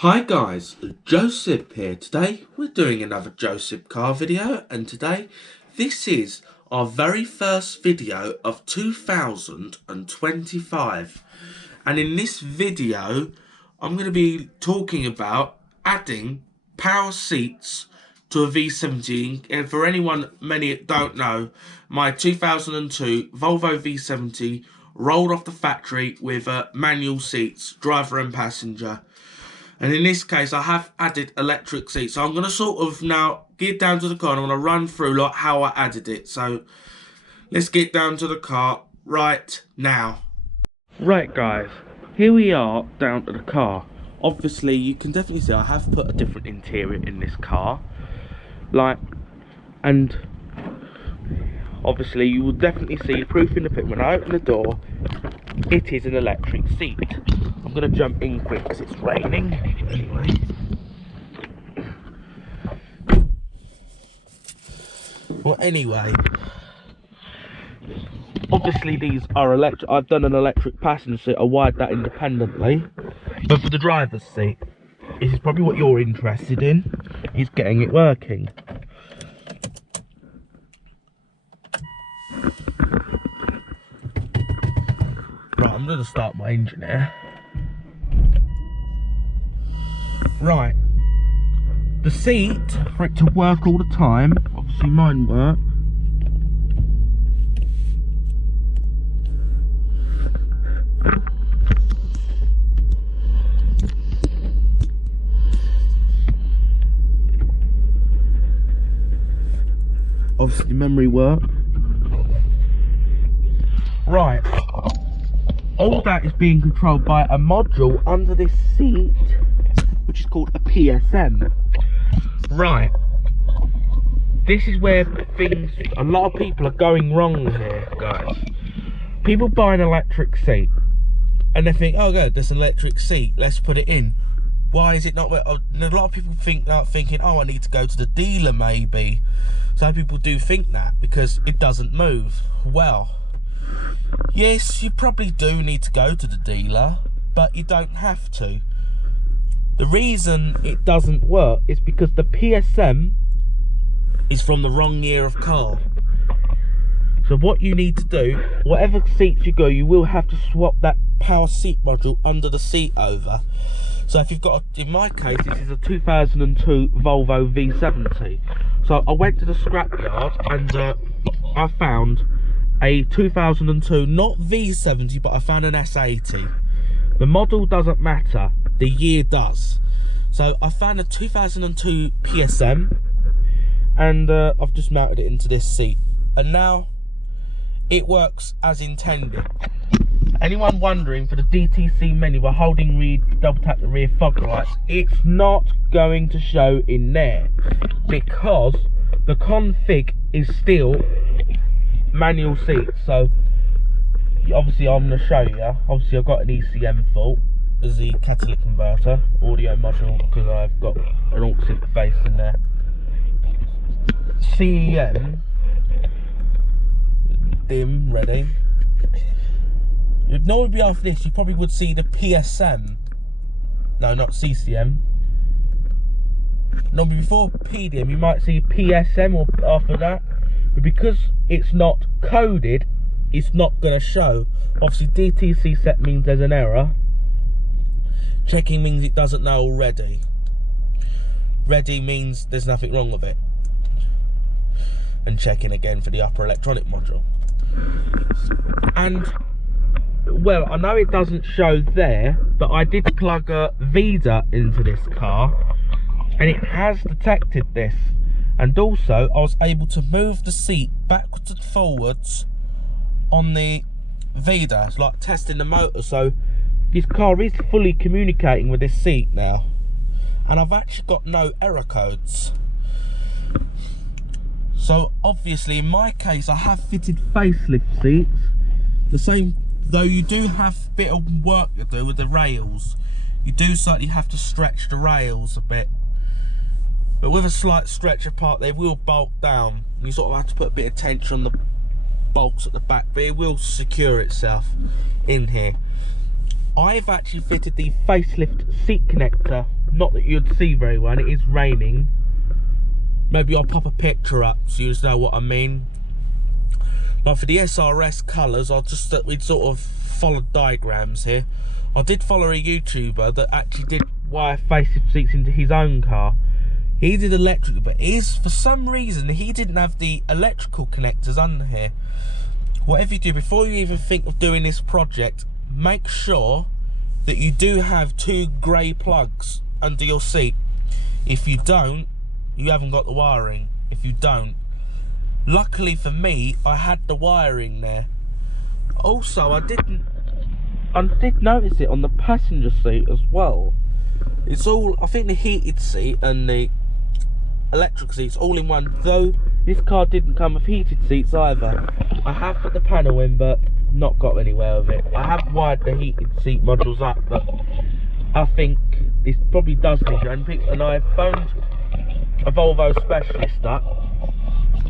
Hi guys, Joseph here. Today we're doing another Joseph car video, and today this is our very first video of 2025. And in this video I'm going to be talking about adding power seats to a V70. And for anyone, many don't know, my 2002 Volvo V70 rolled off the factory with manual seats, driver and passenger. And in this case, I have added electric seats. So I'm going to sort of now get down to the car and I'm going to run through like how I added it. So let's get down to the car right now. Right guys, here we are down to the car. Obviously, you can definitely see I have put a different interior in this car. And obviously you will definitely see proof in the pit when I open the door. It is an electric seat. I'm going to jump in quick because it's raining. Anyway. Well, anyway. Obviously these are electric. I've done an electric passenger seat. I wired that independently. But for the driver's seat, this is probably what you're interested in, is getting it working. Right, I'm going to start my engine here. Right, the seat, for it to work all the time, obviously mine work. Obviously memory work. Right, all that is being controlled by a module under this seat, which is called a PSM. Right, this is where a lot of people are going wrong here, guys. People buy an electric seat and they think, oh good, there's an electric seat, let's put it in. Why is it not? A lot of people thinking, oh, I need to go to the dealer maybe. Some people do think that because it doesn't move. Well, yes, you probably do need to go to the dealer, but you don't have to. The reason it doesn't work is because the PSM is from the wrong year of car. So what you need to do, whatever seats you go, you will have to swap that power seat module under the seat over. So if you've got, in my case, this is a 2002 Volvo V70. So I went to the scrapyard and I found a 2002, not V70, but I found an S80. The model doesn't matter, the year does. So I found a 2002 PSM and I've just mounted it into this seat. And now it works as intended. Anyone wondering, for the DTC menu, we're holding read, double tap the rear fog lights, it's not going to show in there because the config is still manual seats. So obviously I'm going to show you. Obviously I've got an ECM fault as the catalytic converter audio module because I've got an aux interface in there. CEM dim ready. You'd normally be after this, you probably would see the PSM. No, not CCM. Normally before PDM you might see PSM or after that. But because it's not coded, it's not going to show. Obviously DTC set means there's an error. Checking means it doesn't know already. Ready means there's nothing wrong with it. And checking again for the upper electronic module. And well, I know it doesn't show there, but I did plug a VEDA into this car and it has detected this. And also I was able to move the seat backwards and forwards on the VEDA. It's like testing the motor. So this car is fully communicating with this seat now. And I've actually got no error codes. So obviously in my case I have fitted facelift seats. The same, though you do have a bit of work to do with the rails. You do slightly have to stretch the rails a bit. But with a slight stretch apart, they will bolt down. You sort of have to put a bit of tension on the bolts at the back, but it will secure itself in here. I've actually fitted the facelift seat connector. Not that you'd see very well, it is raining. Maybe I'll pop a picture up so you just know what I mean. Like for the SRS colours, we'd sort of followed diagrams here. I did follow a YouTuber that actually did wire facelift seats into his own car. He did electric, but for some reason he didn't have the electrical connectors under here. Whatever you do, before you even think of doing this project, make sure that you do have 2 grey plugs under your seat. If you don't, you haven't got the wiring. If you don't, luckily for me, I had the wiring there. Also, I did notice it on the passenger seat as well. It's all, I think the heated seat and the electric seats all in one, though this car didn't come with heated seats either. I have put the panel in but not got anywhere with it. I have wired the heated seat modules up, but I think this probably does need your own pick. And I phoned a Volvo specialist up,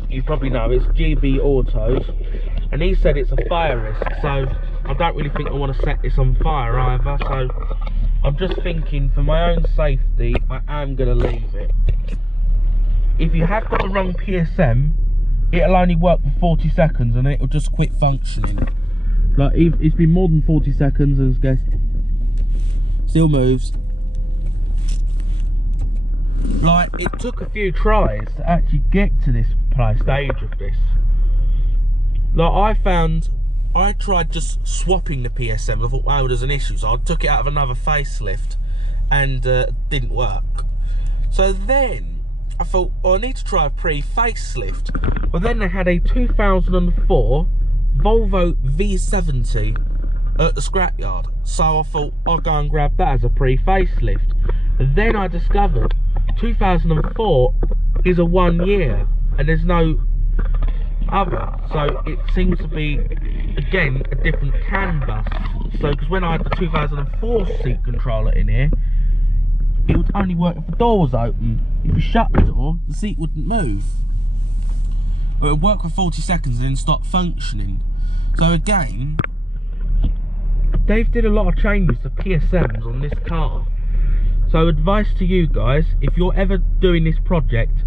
you probably know, it's GB Autos, and he said it's a fire risk, so I don't really think I want to set this on fire either. So I'm just thinking, for my own safety, I am going to leave it. If you have got the wrong PSM, it'll only work for 40 seconds and it'll just quit functioning. Like, it's been more than 40 seconds and guess, still moves. Like, it took a few tries to actually get to this stage of this. Like, I tried just swapping the PSM. I thought, wow, there's an issue, so I took it out of another facelift and didn't work. So then I thought, well, I need to try a pre-facelift. Well, then they had a 2004 Volvo V70 at the scrapyard, so I thought I'll go and grab that as a pre-facelift. Then I discovered 2004 is a 1 year and there's no other, so it seems to be again a different CAN bus. So because when I had the 2004 seat controller in here, it would only work if the door was open. If you shut the door, the seat wouldn't move. Or it would work for 40 seconds and then stop functioning. So again, Dave did a lot of changes to PSMs on this car. So advice to you guys, if you're ever doing this project,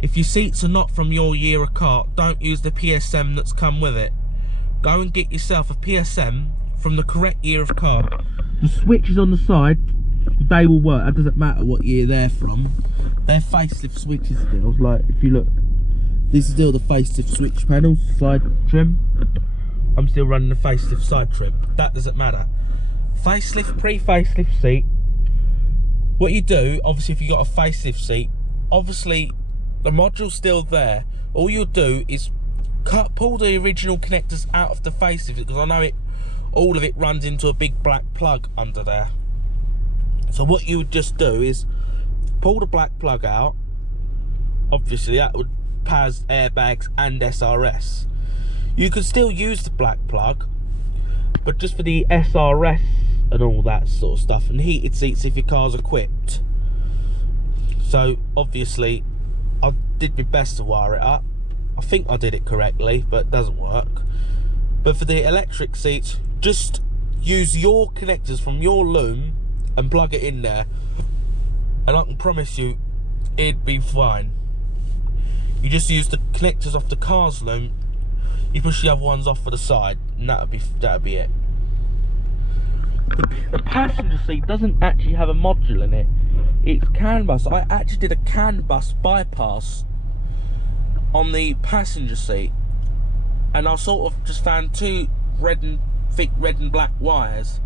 if your seats are not from your year of car, don't use the PSM that's come with it. Go and get yourself a PSM from the correct year of car. The switches on the side, they will work. It doesn't matter what year they're from. They're facelift switches still. Like, if you look, this is still the facelift switch panel, side trim. I'm still running the facelift side trim. That doesn't matter. Facelift, pre-facelift seat. What you do, obviously, if you got a facelift seat, obviously the module's still there. All you'll do is pull the original connectors out of the facelift, because I know all of it runs into a big black plug under there. So what you would just do is pull the black plug out. Obviously that would power airbags and SRS. You could still use the black plug, but just for the SRS and all that sort of stuff, and heated seats if your car's equipped. So obviously I did my best to wire it up. I think I did it correctly, but it doesn't work. But for the electric seats, just use your connectors from your loom and plug it in there, and I can promise you it'd be fine. You just use the connectors off the car's loom, you push the other ones off for the side, and that'd be it. The passenger seat doesn't actually have a module in it. It's CAN bus. I actually did a CAN bus bypass on the passenger seat, and I sort of just found 2 thick red and black wires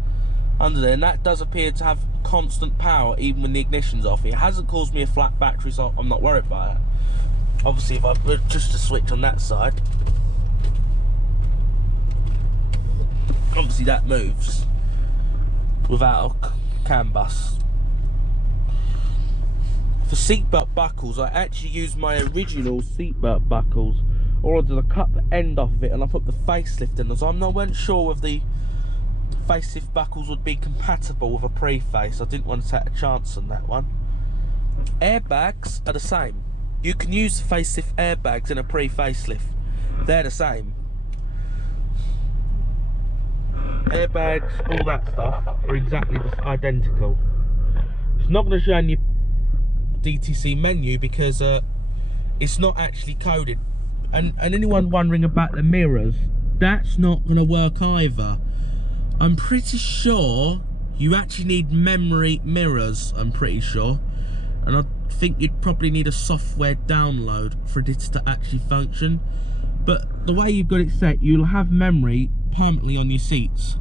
under there, and that does appear to have constant power even when the ignition's off. It hasn't caused me a flat battery, so I'm not worried about it. Obviously, if I put just a switch on that side, obviously that moves without a CAN bus. For seatbelt buckles, I actually used my original seatbelt buckles, or did I cut the end off of it and I put the facelift in, so I wasn't sure if the facelift buckles would be compatible with a pre-face. I didn't want to take a chance on that one. Airbags are the same. You can use facelift airbags in a pre-facelift. They're the same. airbags, all that stuff are exactly identical. It's not going to show in your DTC menu because it's not actually coded. And anyone wondering about the mirrors, that's not going to work either. I'm pretty sure you actually need memory mirrors, I'm pretty sure. And I think you'd probably need a software download for this to actually function. But the way you've got it set, you'll have memory permanently on your seats.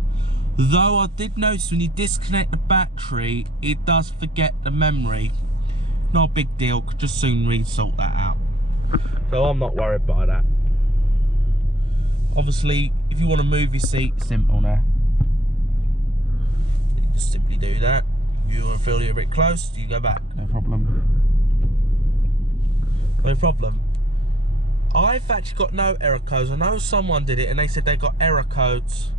Though I did notice when you disconnect the battery, it does forget the memory. Not a big deal, could just soon resort that out. So I'm not worried by that. Obviously, if you want to move your seat, simple now. You just simply do that. If you want to feel you're a bit close, you go back. No problem. No problem. I've actually got no error codes. I know someone did it and they said they got error codes.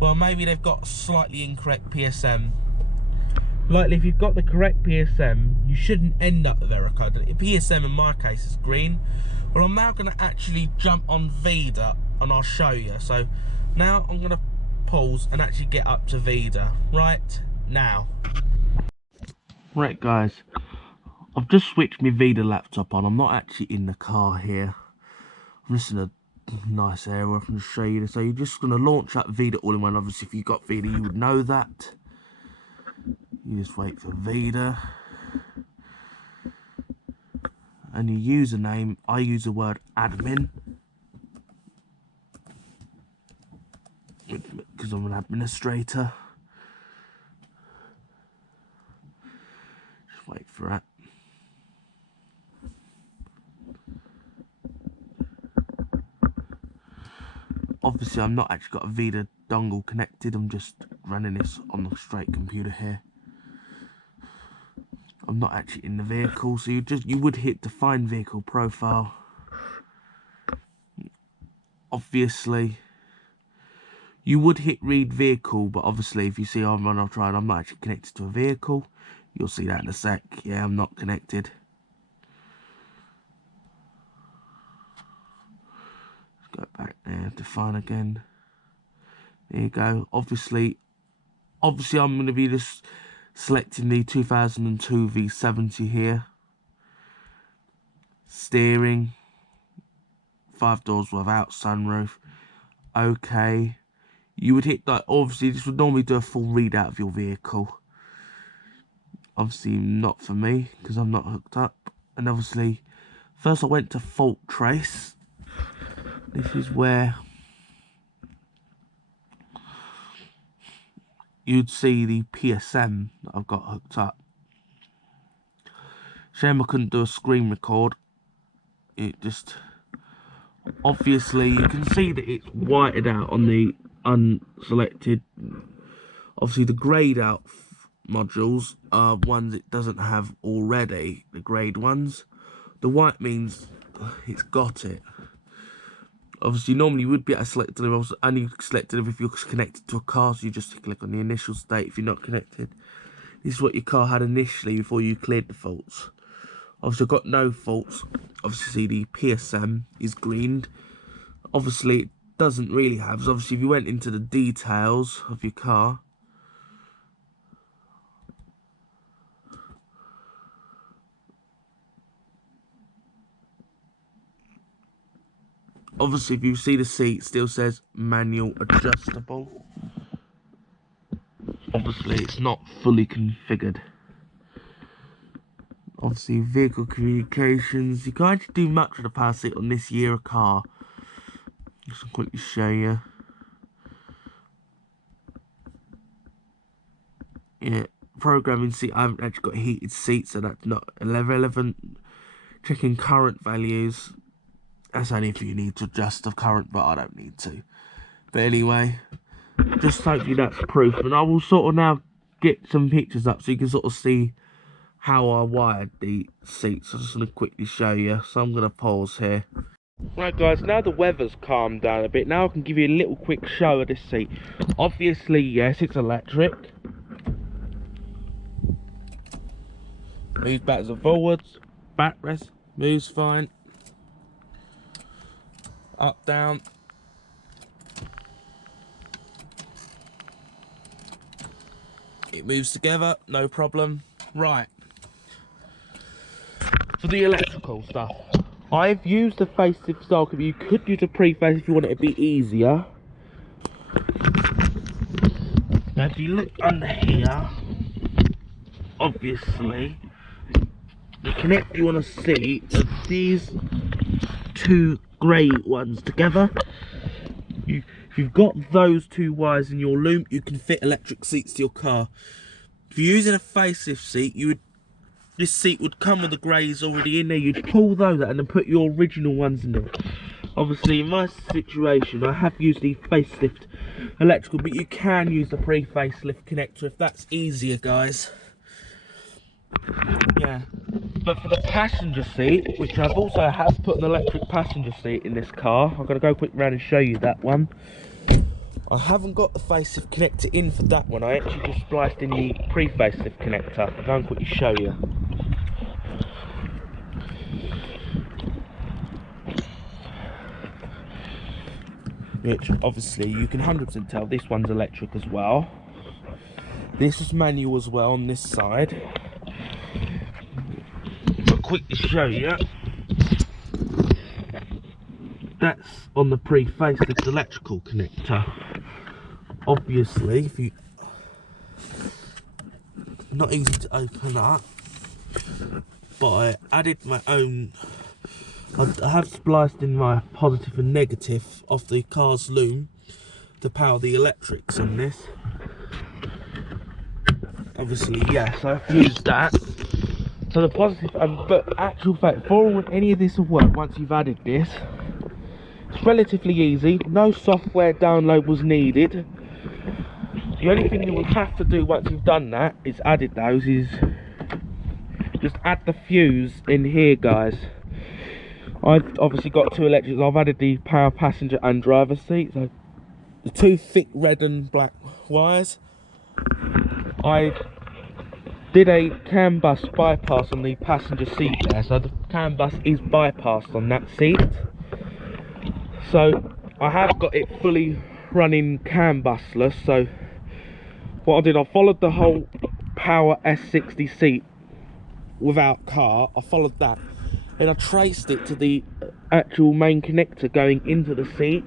Well, maybe they've got slightly incorrect PSM. Likely, if you've got the correct PSM, you shouldn't end up with error code. The PSM in my case is green. Well, I'm now going to actually jump on VEDA and I'll show you. So now I'm going to pause and actually get up to VEDA right now. Right, guys, I've just switched my VEDA laptop on. I'm not actually in the car here. I'm just in a nice area where I can show you this. So you're just going to launch up VEDA all-in-one. Obviously, if you've got VEDA, you would know that. You just wait for VEDA. And your username, I use the word admin, because I'm an administrator. Just wait for that. Obviously, I'm not actually got a VEDA dongle connected. I'm just running this on the straight computer here. I'm not actually in the vehicle, so you would hit define vehicle profile. Obviously, you would hit read vehicle, but obviously if you see I'm not actually connected to a vehicle. You'll see that in a sec. Yeah, I'm not connected. Let's go back there, define again. There you go. Obviously I'm going to be just selecting the 2002 V70 here. Steering. 5 doors without sunroof. Okay. You would hit that. Obviously, this would normally do a full readout of your vehicle. Obviously, not for me because I'm not hooked up. And obviously, first I went to fault trace. This is where you'd see the PSM that I've got hooked up. Shame I couldn't do a screen record. It just, obviously you can see that it's whited out on the unselected. Obviously the grayed out modules are ones it doesn't have already, the grayed ones. The white means it's got it. Obviously, normally you would be able to select delivery, and you select delivery if you're connected to a car, so you just click on the initial state if you're not connected. This is what your car had initially before you cleared the faults. Obviously, I've got no faults. Obviously, the PSM is greened. Obviously, it doesn't really have. So obviously, if you went into the details of your car, obviously, if you see the seat, it still says manual adjustable. Obviously, it's not fully configured. Obviously, vehicle communications. You can't actually do much with the power seat on this year of car. Just quickly show you. Yeah, programming seat. I haven't actually got heated seats, so that's not relevant. Checking current values. That's only if you need to adjust the current, but I don't need to. But anyway, just hopefully that's proof. And I will sort of now get some pictures up so you can sort of see how I wired the seats. I'm just going to quickly show you. So I'm going to pause here. Right guys, now the weather's calmed down a bit. Now I can give you a little quick show of this seat. Obviously, yes, it's electric. Moves backwards and forwards. Backrest moves fine. Up, down. It moves together, no problem. Right. For the electrical stuff, I've used the facelift style, but you could use a pre-face if you want it to be easier. Now if you look under here, obviously, the connector you want to see are these two grey ones together. If you've got those two wires in your loom, you can fit electric seats to your car. If you're using a facelift seat, this seat would come with the greys already in there. You'd pull those out and then put your original ones in there. Obviously, in my situation, I have used the facelift electrical, but you can use the pre-facelift connector if that's easier, guys. Yeah. But for the passenger seat, which I've also have put an electric passenger seat in this car, I'm going to go quick round and show you that one. I haven't got the facelift connector in for that one. I actually just spliced in the pre-facelift connector. I'll go and quickly show you. Which obviously you can 100% tell this one's electric as well. This is manual as well on this side. I'll quickly show you. That's on the pre-facelift electrical connector. Obviously, if you not easy to open up, but I added my own. I have spliced in my positive and negative off the car's loom to power the electrics on this. Obviously, yes, I've used that. So the positive, but actual fact, for any of this will work once you've added this. It's relatively easy. No software download was needed. The only thing you will have to do once you've done that is added those is just add the fuse in here, guys. I've obviously got two electrics. I've added the power passenger and driver seat. So the two thick red and black wires. I did a CAN bus bypass on the passenger seat there, so the CAN bus is bypassed on that seat. So I have got it fully running CAN busless. So what I did, I followed the whole power S60 seat without car. I followed that, and I traced it to the actual main connector going into the seat.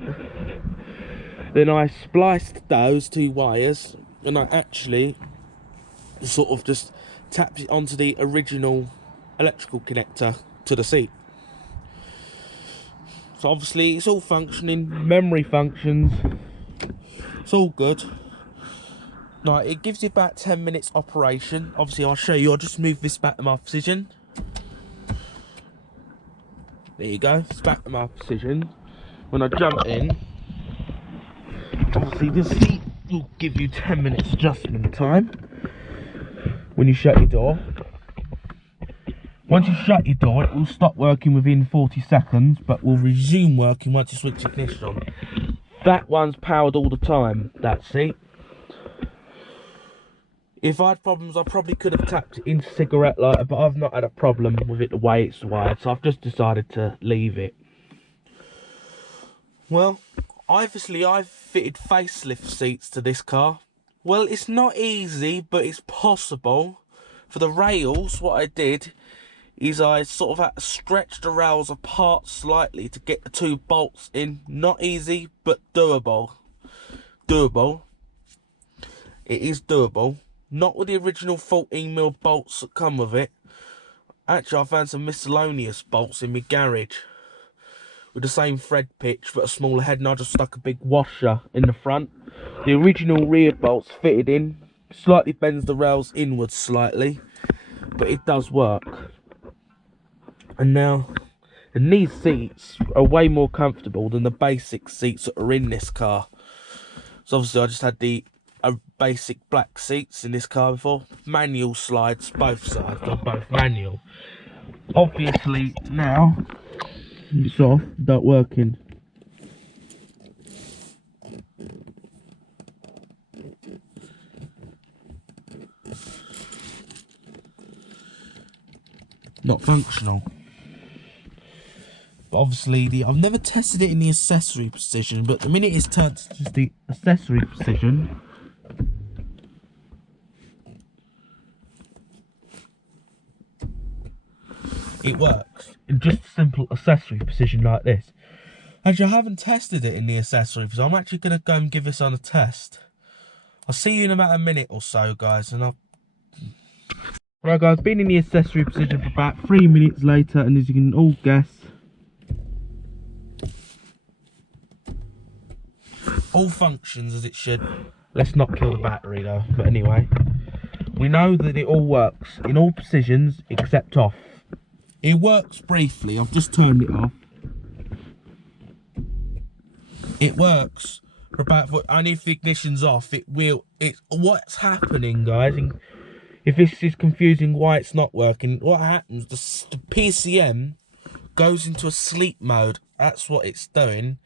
Then I spliced those two wires, and I actually sort of just tapped it onto the original electrical connector to the seat. So obviously it's all functioning, memory functions, it's all good. Now it gives you about 10 minutes operation. Obviously I'll show you, I'll just move this back to my position. There you go, it's back to my position. When I jump in, obviously this seat will give you 10 minutes adjustment time when you shut your door. Once you shut your door, it will stop working within 40 seconds, but will resume working once you switch the ignition on. That one's powered all the time, that seat. If I had problems, I probably could have tapped it into cigarette lighter, but I've not had a problem with it the way it's wired, so I've just decided to leave it. Well, obviously I've fitted facelift seats to this car. Well, it's not easy, but it's possible. For the rails, what I did is I sort of had to stretch the rails apart slightly to get the two bolts in. Not easy, but doable. Doable. It is doable. Not with the original 14mm bolts that come with it. Actually, I found some miscellaneous bolts in my garage with the same thread pitch but a smaller head, and I just stuck a big washer in the front. The original rear bolts fitted in. Slightly bends the rails inwards slightly, but it does work. And now, and these seats are way more comfortable than the basic seats that are in this car. So obviously I just had the basic black seats in this car before. Manual slides, both sides, they're both manual. Obviously now, it's off, not working. Not functional. But obviously, I've never tested it in the accessory position, but the minute it's turned to just the accessory position, it works in just a simple accessory position like this. Actually, I haven't tested it in the accessory, so I'm actually going to go and give this on a test. I'll see you in about a minute or so, guys, and I'll... Right, guys, been in the accessory position for about 3 minutes later, and as you can all guess, all functions as it should. Let's not kill the battery though, but anyway, we know that it all works in all positions except off. It works briefly. I've just turned it off. It works for about, only if the ignition's off. It's what's happening, guys. If this is confusing why it's not working, what happens? The PCM goes into a sleep mode. That's what it's doing.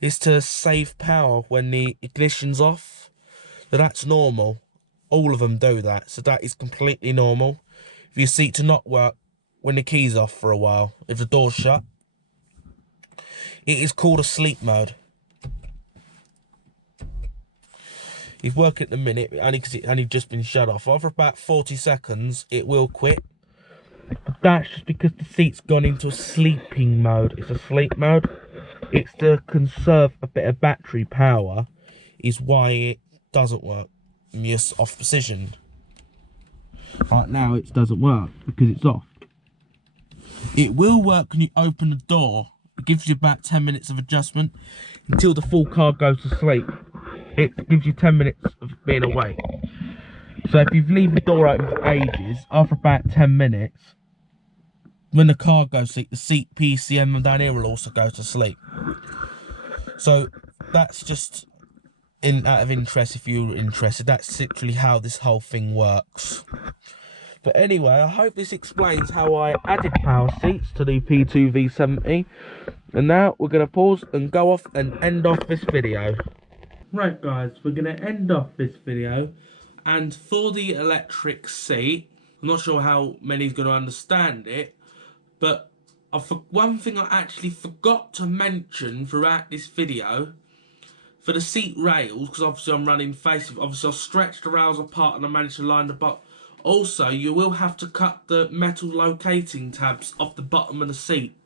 Is to save power when the ignition's off. So that's normal. All of them do that. So that is completely normal. For your seat to not work when the key's off for a while, if the door's shut, it is called a sleep mode. It's working at the minute, only because it's only just been shut off. After about 40 seconds, it will quit. But that's just because the seat's gone into a sleeping mode. It's a sleep mode. It's to conserve a bit of battery power, is why it doesn't work in your off position. Right now, it doesn't work because it's off. It will work when you open the door. It gives you about 10 minutes of adjustment until the full car goes to sleep. It gives you 10 minutes of being awake. So if you leave the door open for ages, after about 10 minutes, when the car goes to sleep, the seat PCM down here will also go to sleep. So that's just out of interest if you're interested. That's literally how this whole thing works. But anyway, I hope this explains how I added power seats to the P2 V70. And now we're going to pause and go off and end off this video. Right guys, we're going to end off this video. And for the electric seat, I'm not sure how many's going to understand it, but one thing I actually forgot to mention throughout this video, for the seat rails, because obviously I'm running facing, obviously I'll stretch the rails apart and I managed to line the bottom. Also, you will have to cut the metal locating tabs off the bottom of the seat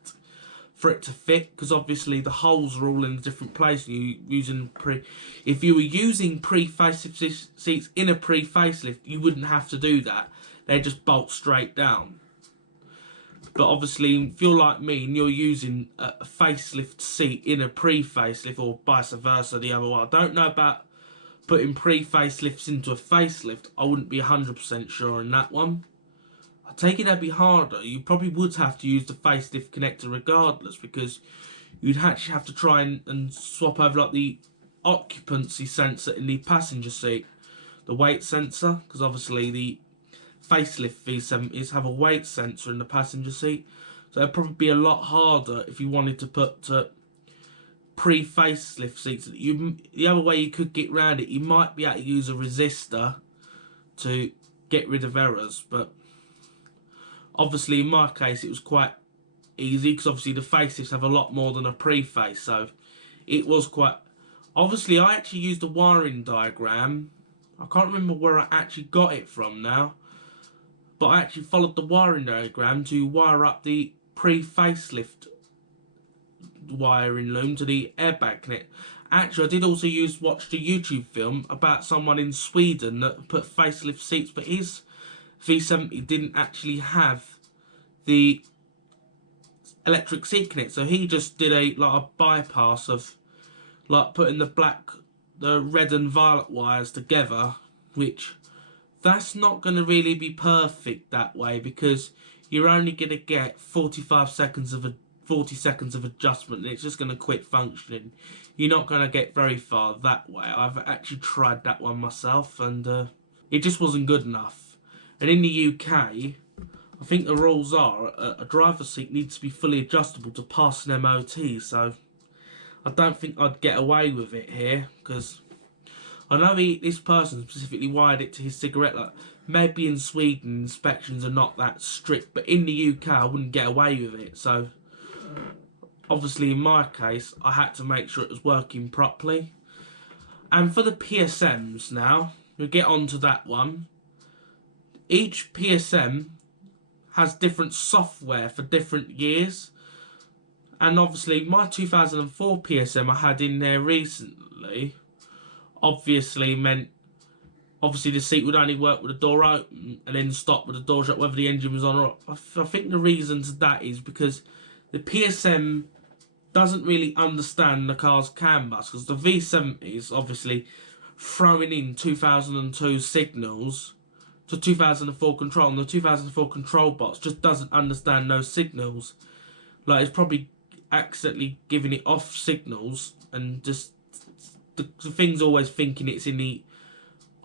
for it to fit, because obviously the holes are all in a different place. If you were using pre-facelift seats in a pre-facelift, you wouldn't have to do that. They just bolt straight down. But obviously, if you're like me and you're using a facelift seat in a pre-facelift, or vice versa the other way, I don't know about putting pre-facelifts into a facelift. I wouldn't be 100% sure on that one. I take it that'd be harder. You probably would have to use the facelift connector regardless, because you'd actually have to try and swap over like the occupancy sensor in the passenger seat, the weight sensor, because obviously the facelift V70s have a weight sensor in the passenger seat, so it'd probably be a lot harder if you wanted to put pre-facelift seats. The other way you could get around it, you might be able to use a resistor to get rid of errors, but obviously in my case it was quite easy, because obviously the facelifts have a lot more than a pre-face, so it was quite... Obviously I actually used a wiring diagram. I can't remember where I actually got it from now, but I actually followed the wiring diagram to wire up the pre-facelift wiring loom to the airbag connect. Actually, I did also watch the YouTube film about someone in Sweden that put facelift seats, but his V70 didn't actually have the electric seat connect, so he just did a bypass of like putting the red and violet wires together, which that's not going to really be perfect that way, because you're only going to get 40 seconds of adjustment, and it's just going to quit functioning. You're not going to get very far that way. I've actually tried that one myself, and it just wasn't good enough. And in the UK, I think the rules are a driver's seat needs to be fully adjustable to pass an MOT, so I don't think I'd get away with it here, because I know this person specifically wired it to his cigarette light. Maybe in Sweden inspections are not that strict, but in the UK I wouldn't get away with it. So obviously in my case I had to make sure it was working properly. And for the PSMs now, we'll get on to that one. Each PSM has different software for different years. And obviously my 2004 PSM I had in there recently obviously meant obviously the seat would only work with the door open and then stop with the door shut whether the engine was on or off. I think the reason to that is because the PSM doesn't really understand the car's CAN bus, because the V70 is obviously throwing in 2002 signals to 2004 control, and the 2004 control box just doesn't understand those signals. Like, it's probably accidentally giving it off signals, and just the thing's always thinking it's in the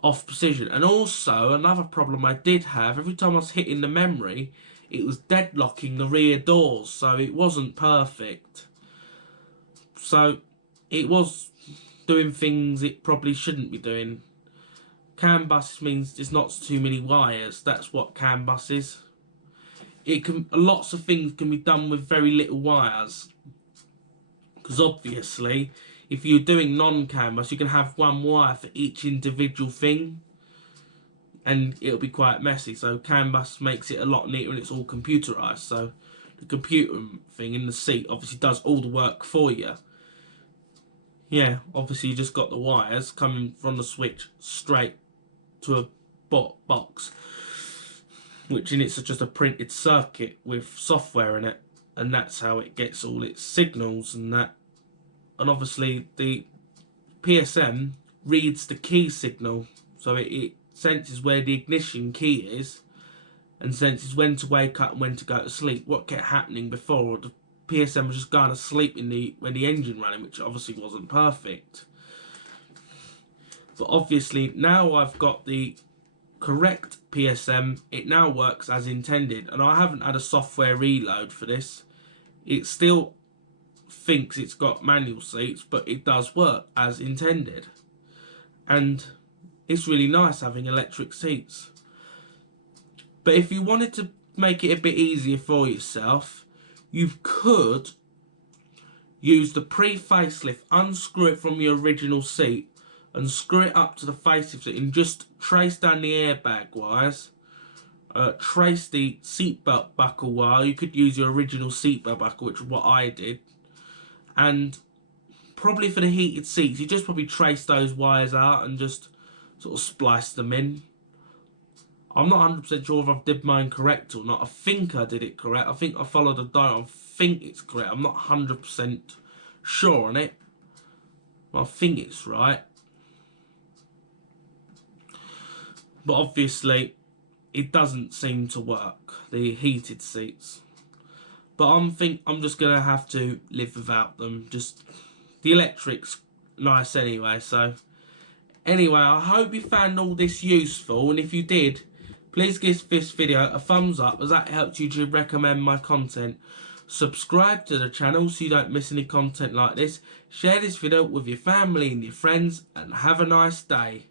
off position. And also another problem I did have, every time I was hitting the memory, it was deadlocking the rear doors, so it wasn't perfect. So it was doing things it probably shouldn't be doing. CAN bus means it's not too many wires. That's what CAN bus is. It can, lots of things can be done with very little wires. Because obviously, if you're doing non-CAN bus, you can have one wire for each individual thing, and it'll be quite messy. So CAN bus makes it a lot neater, and it's all computerized. So the computer thing in the seat obviously does all the work for you. Yeah, obviously you just got the wires coming from the switch straight to a box, which in it's just a printed circuit with software in it, and that's how it gets all its signals and that. And obviously the PSM reads the key signal, so it senses where the ignition key is and senses when to wake up and when to go to sleep. What kept happening before, the PSM was just going to sleep when the engine running, which obviously wasn't perfect. But obviously now I've got the correct PSM, it now works as intended, and I haven't had a software reload for this. It still thinks it's got manual seats, but it does work as intended, and it's really nice having electric seats. But if you wanted to make it a bit easier for yourself, you could use the pre-facelift, unscrew it from your original seat and screw it up to the facelift seat, and just trace down the airbag wires, trace the seatbelt buckle wire. You could use your original seatbelt buckle, which is what I did, and probably for the heated seats you just probably trace those wires out and just sort of splice them in. I'm not 100% sure if I did mine correct or not. I think I did it correct. I think I followed the dial. I think it's correct. I'm not 100% sure on it, but I think it's right. But obviously it doesn't seem to work, the heated seats. But I'm just gonna have to live without them. Just the electric's nice anyway. So anyway, I hope you found all this useful, and if you did, please give this video a thumbs up, as that helps you to recommend my content. Subscribe to the channel so you don't miss any content like this. Share this video with your family and your friends, and have a nice day.